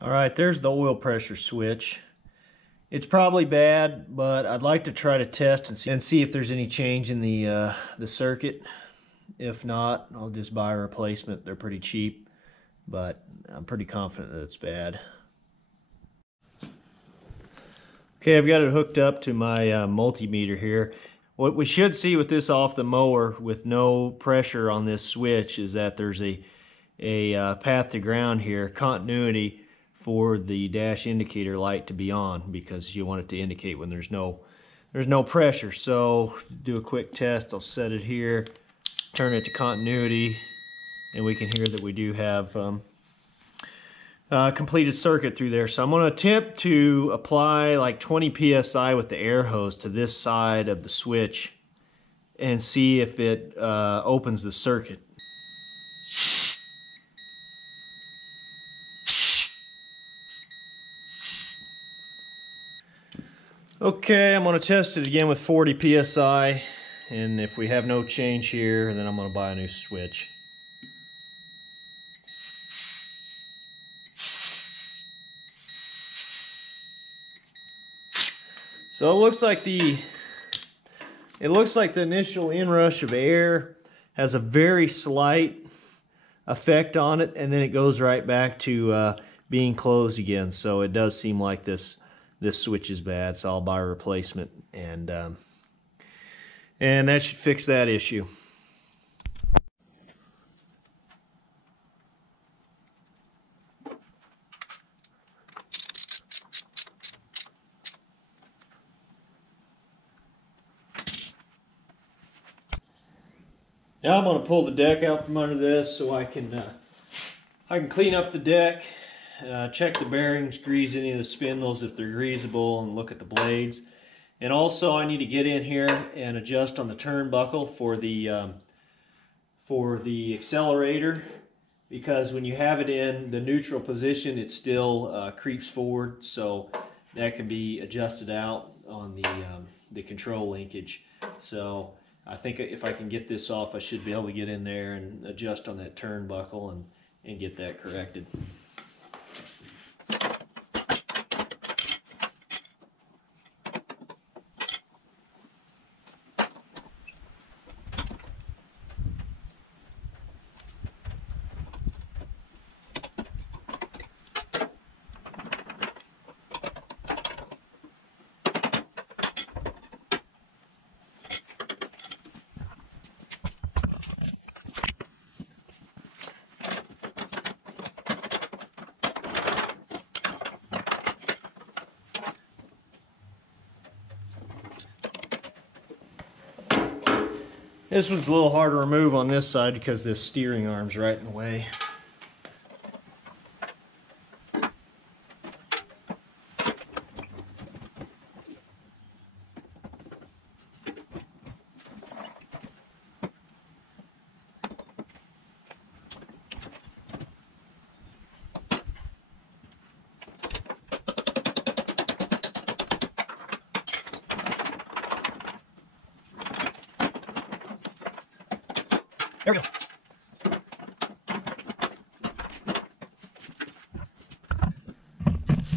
All right, there's the oil pressure switch. It's probably bad, but I'd like to try to test and see if there's any change in the circuit. If not, I'll just buy a replacement. They're pretty cheap, but I'm pretty confident that it's bad. Okay, I've got it hooked up to my multimeter here. What we should see with this off the mower with no pressure on this switch is that there's a path to ground here, continuity, for the dash indicator light to be on, because you want it to indicate when there's no pressure. So to do a quick test, I'll set it here, turn it to continuity, and we can hear that we do have completed circuit through there. So I'm going to attempt to apply like 20 psi with the air hose to this side of the switch and see if it opens the circuit. Okay, I'm going to test it again with 40 psi, and if we have no change here, then I'm going to buy a new switch. So it looks like the initial inrush of air has a very slight effect on it, and then it goes right back to being closed again. So it does seem like this switch is bad, so I'll buy a replacement, and that should fix that issue. Now I'm going to pull the deck out from under this so I can clean up the deck. Check the bearings, grease any of the spindles if they're greasable, and look at the blades. And also I need to get in here and adjust on the turnbuckle for the accelerator, because when you have it in the neutral position, it still creeps forward, so that can be adjusted out on the control linkage. So I think if I can get this off, I should be able to get in there and adjust on that turnbuckle and get that corrected. This one's a little hard to remove on this side because this steering arm's right in the way. There we go.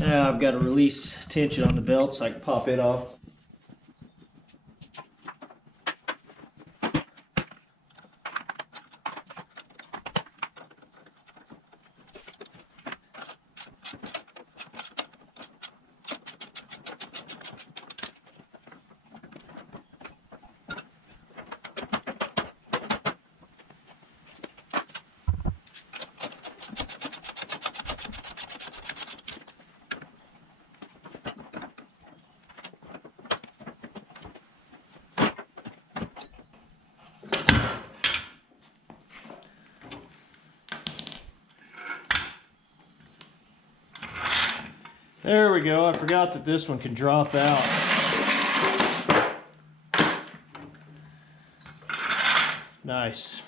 Now I've got to release tension on the belt so I can pop it off. There we go. I forgot that this one can drop out. Nice.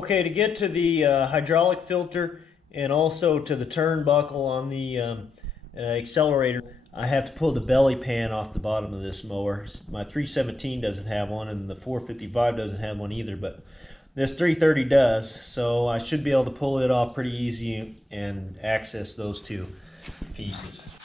Okay, to get to the hydraulic filter and also to the turnbuckle on the accelerator, I have to pull the belly pan off the bottom of this mower. My 317 doesn't have one, and the 455 doesn't have one either, but this 330 does, so I should be able to pull it off pretty easy and access those two pieces.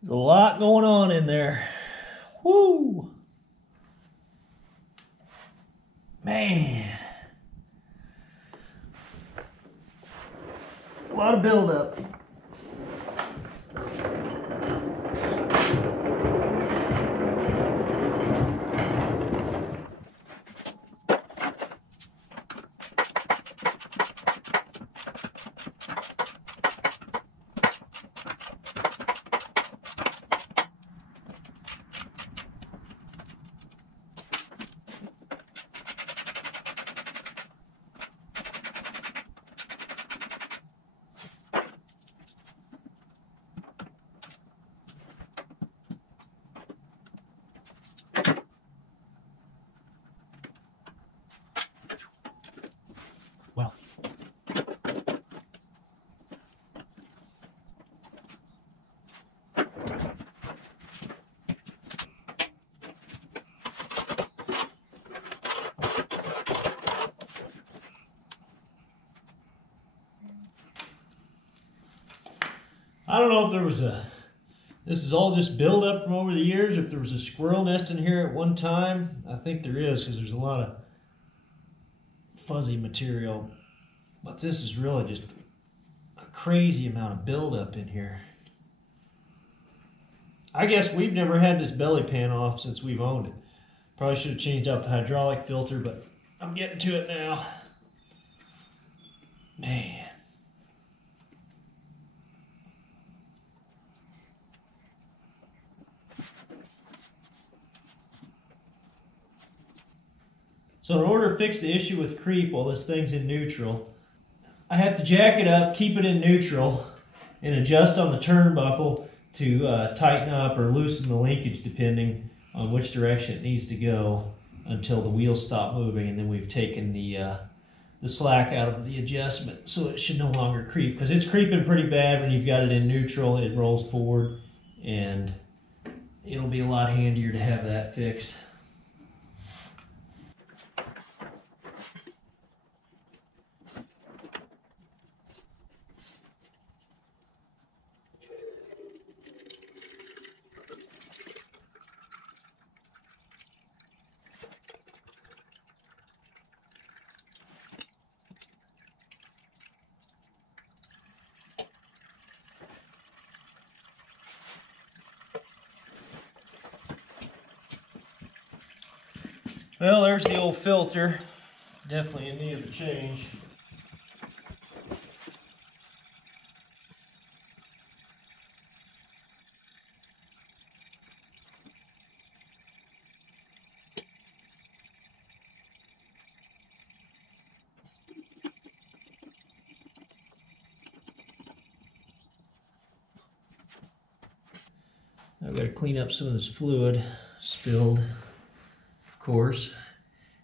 There's a lot going on in there. Woo! Man. A lot of buildup. Well, I don't know if there was this is all just buildup from over the years, if there was a squirrel nest in here at one time. I think there is, because there's a lot of fuzzy material, but this is really just a crazy amount of buildup in here. I guess we've never had this belly pan off since we've owned it. Probably should have changed out the hydraulic filter, but I'm getting to it now. Man. So in order to fix the issue with creep while this thing's in neutral, I have to jack it up, keep it in neutral, and adjust on the turnbuckle to tighten up or loosen the linkage depending on which direction it needs to go until the wheels stop moving, and then we've taken the slack out of the adjustment, so it should no longer creep, because it's creeping pretty bad when you've got it in neutral. It rolls forward, and it'll be a lot handier to have that fixed. Well, there's the old filter. Definitely in need of a change. I've got to clean up some of this fluid spilled, of course.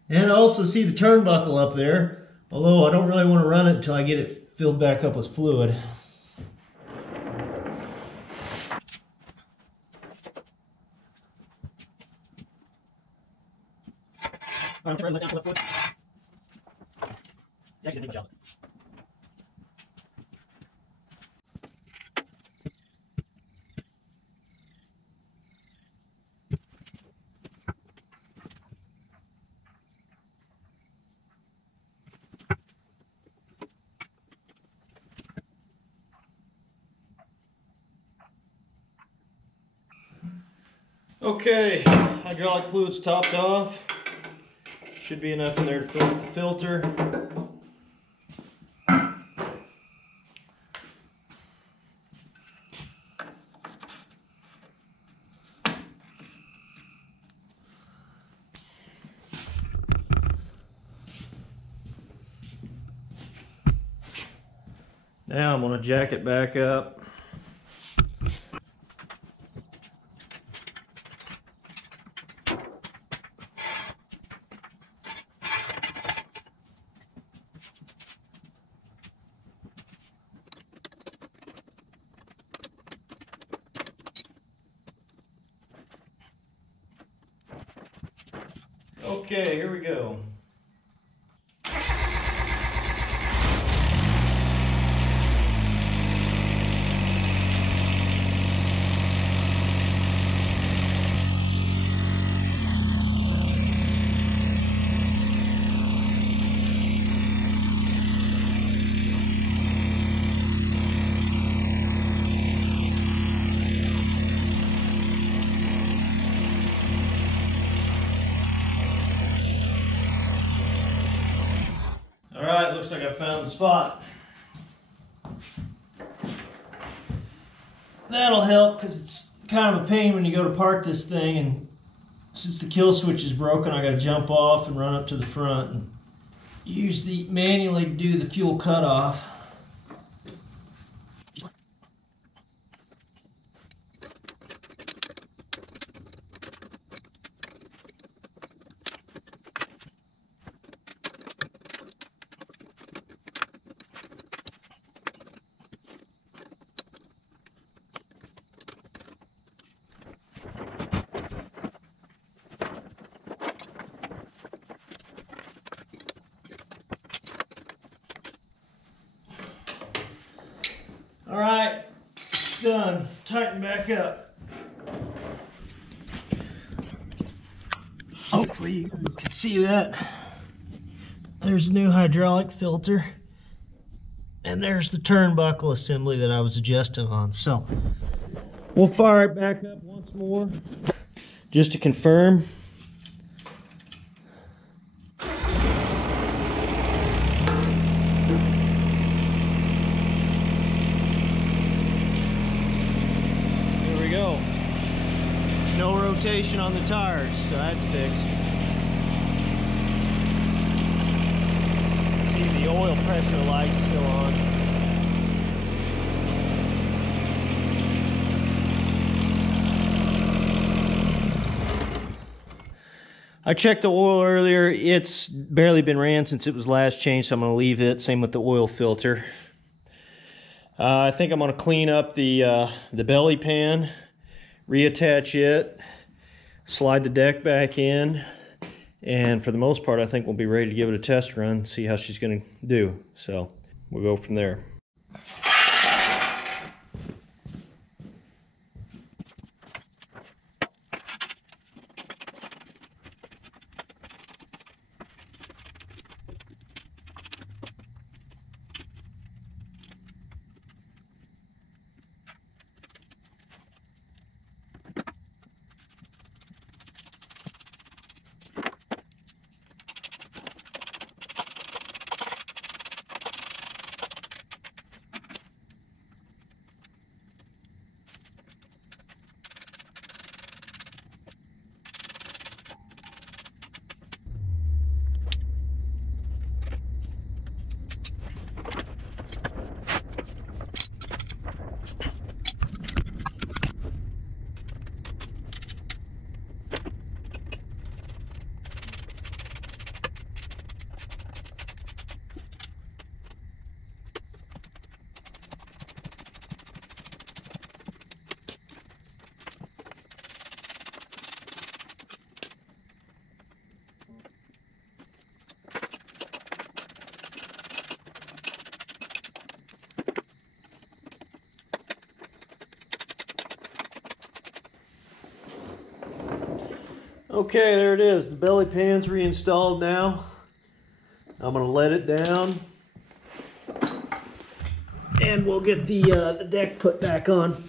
And I also see the turnbuckle up there, although I don't really want to run it until I get it filled back up with fluid. Okay, hydraulic fluid's topped off. Should be enough in there to fill up the filter. Now I'm going to jack it back up. Okay, here we go. Alright, looks like I found the spot. That'll help because it's kind of a pain when you go to park this thing, and since the kill switch is broken, I got to jump off and run up to the front and use the manually to do the fuel cutoff. All right, done. Tighten back up. Hopefully you can see that. There's a new hydraulic filter, and there's the turnbuckle assembly that I was adjusting on. So we'll fire it back up once more just to confirm. Go. No rotation on the tires, so that's fixed. See, the oil pressure light's still on. I checked the oil earlier. It's barely been ran since it was last changed, so I'm going to leave it. Same with the oil filter. I think I'm going to clean up the belly pan, reattach it, slide the deck back in, and for the most part I think we'll be ready to give it a test run, see how she's going to do. So we'll go from there. Okay, there it is. The belly pan's reinstalled now. I'm going to let it down, and we'll get the deck put back on.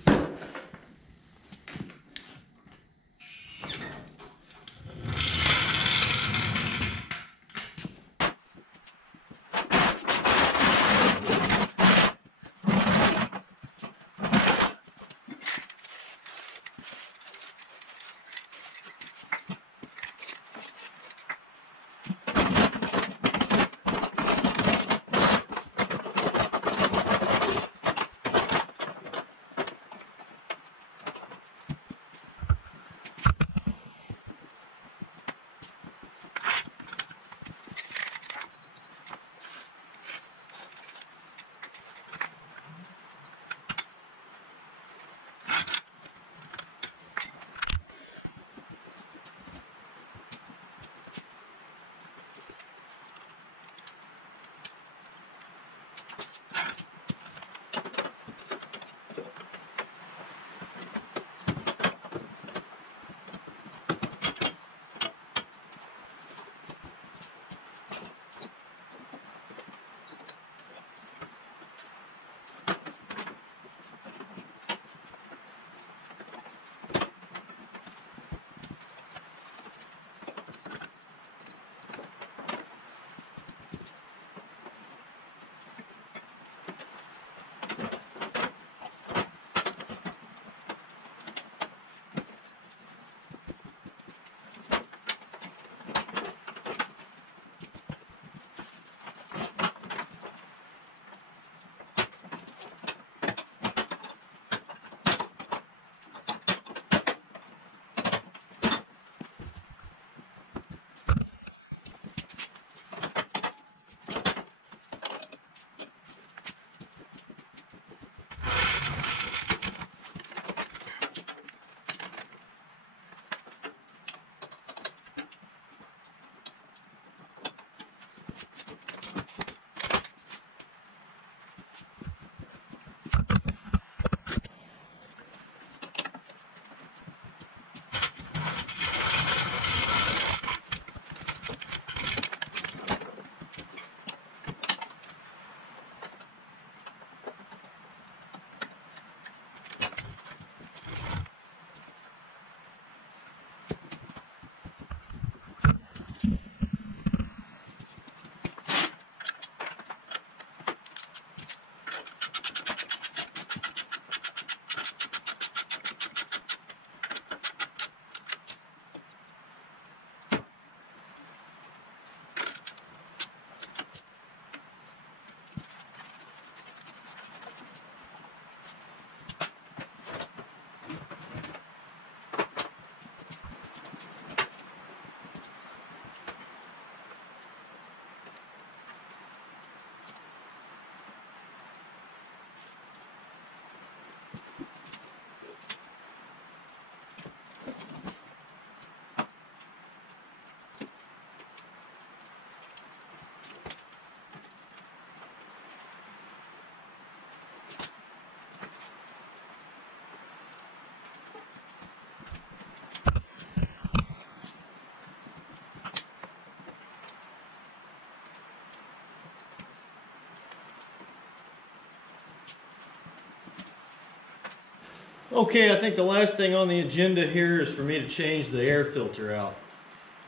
Okay, I think the last thing on the agenda here is for me to change the air filter out.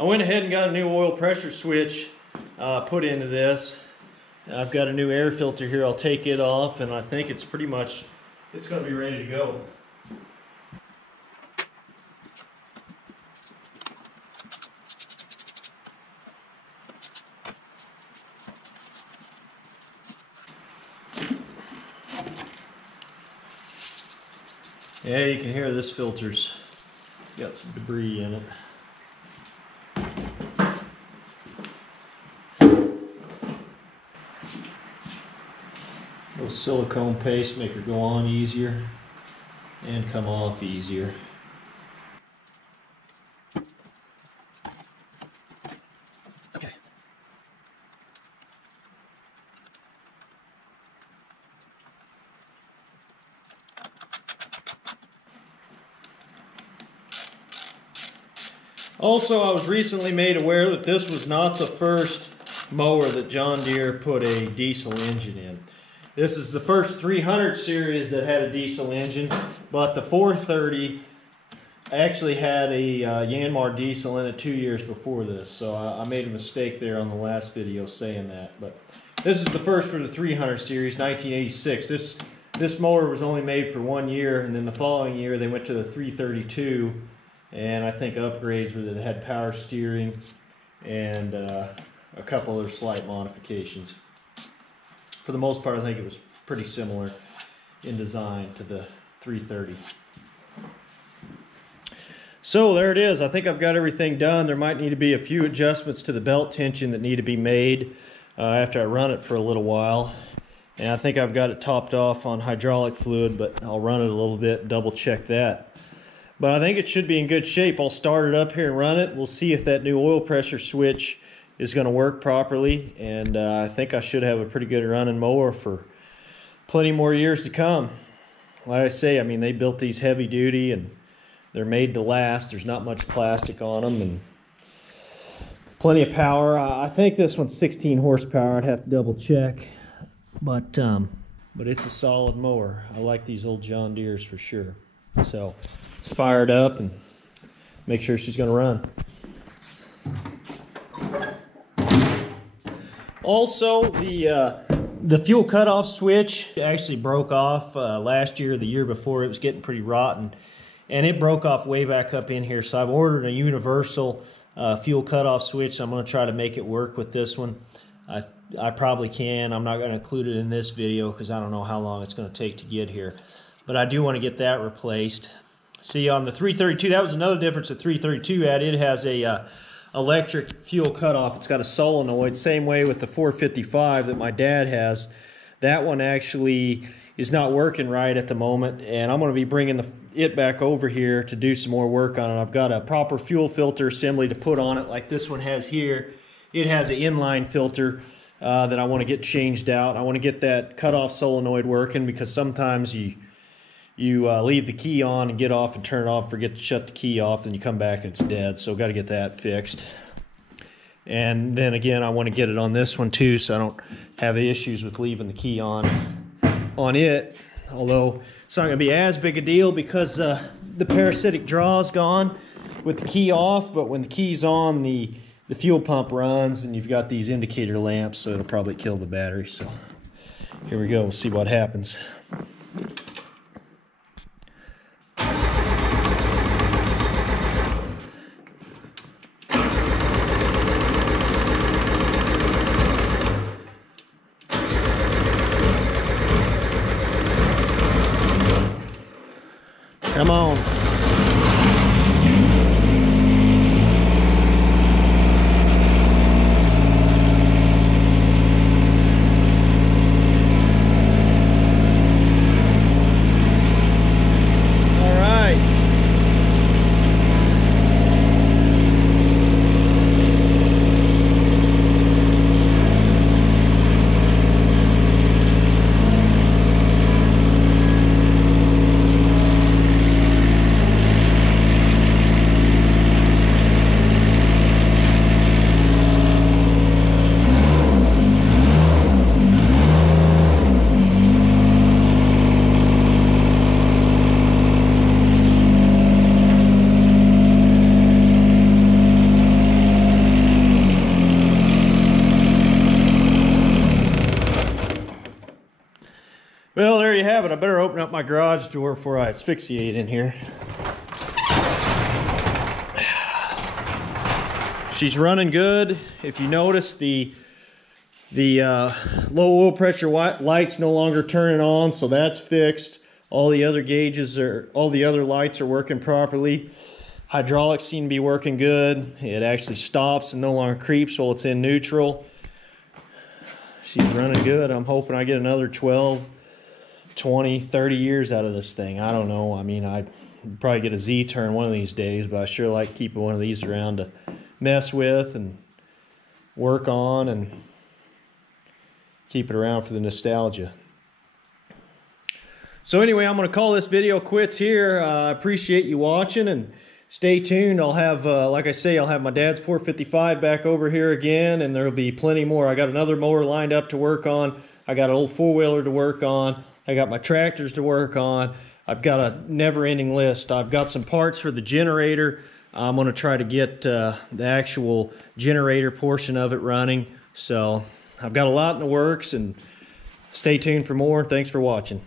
I went ahead and got a new oil pressure switch put into this. I've got a new air filter here. I'll take it off, and I think it's pretty much, it's going to be ready to go. Yeah, you can hear this filter's got some debris in it. Little silicone paste make her go on easier and come off easier. Okay. Also, I was recently made aware that this was not the first mower that John Deere put a diesel engine in. This is the first 300 series that had a diesel engine, but the 430 actually had a Yanmar diesel in it 2 years before this, so I made a mistake there on the last video saying that. But this is the first for the 300 series, 1986. This mower was only made for 1 year, and then the following year they went to the 332, and I think upgrades were that it had power steering and a couple other slight modifications. For the most part, I think it was pretty similar in design to the 330. So there it is. I think I've got everything done. There might need to be a few adjustments to the belt tension that need to be made after I run it for a little while. And I think I've got it topped off on hydraulic fluid, but I'll run it a little bit, double check that. But I think it should be in good shape. I'll start it up here and run it. We'll see if that new oil pressure switch is going to work properly, and I think I should have a pretty good running mower for plenty more years to come. Like I say, I mean, they built these heavy duty and they're made to last. There's not much plastic on them and plenty of power. I think this one's 16 horsepower. I'd have to double check, but it's a solid mower. I like these old John Deeres for sure. So let's fire it up and make sure she's going to run. Also, the fuel cutoff switch actually broke off last year or the year before. It was getting pretty rotten, and it broke off way back up in here. So I've ordered a universal fuel cutoff switch. I'm going to try to make it work with this one. I probably can. I'm not going to include it in this video because I don't know how long it's going to take to get here. But I do want to get that replaced. See, on the 332, that was another difference the 332 had. It has a electric fuel cutoff. It's got a solenoid, same way with the 455 that my dad has. That one actually is not working right at the moment, and I'm going to be bringing it back over here to do some more work on it. I've got a proper fuel filter assembly to put on it like this one has here. It has an inline filter that I want to get changed out. I want to get that cutoff solenoid working because sometimes you leave the key on and get off and turn it off, forget to shut the key off, and you come back and it's dead. So got to get that fixed. And then again, I want to get it on this one too, so I don't have issues with leaving the key on it. Although it's not going to be as big a deal because the parasitic draw is gone with the key off, but when the key's on, the fuel pump runs, and you've got these indicator lamps, so it'll probably kill the battery. So here we go. We'll see what happens. Come on. you have it. I better open up my garage door before I asphyxiate in here. She's running good. If you notice, the low oil pressure light's no longer turning on, so that's fixed. All the other all the other lights are working properly. Hydraulics seem to be working good. It actually stops and no longer creeps while it's in neutral. She's running good. I'm hoping I get another 12, 20, 30 years out of this thing. I don't know. I mean, I'd probably get a Z-turn one of these days, but I sure like keeping one of these around to mess with and work on and keep it around for the nostalgia. So anyway, I'm going to call this video quits here. I appreciate you watching, and stay tuned. I'll have, like I say, I'll have my dad's 455 back over here again, and there'll be plenty more. I got another mower lined up to work on. I got an old four-wheeler to work on. I got my tractors to work on. I've got a never-ending list. I've got some parts for the generator. I'm going to try to get the actual generator portion of it running. So I've got a lot in the works, and stay tuned for more. Thanks for watching.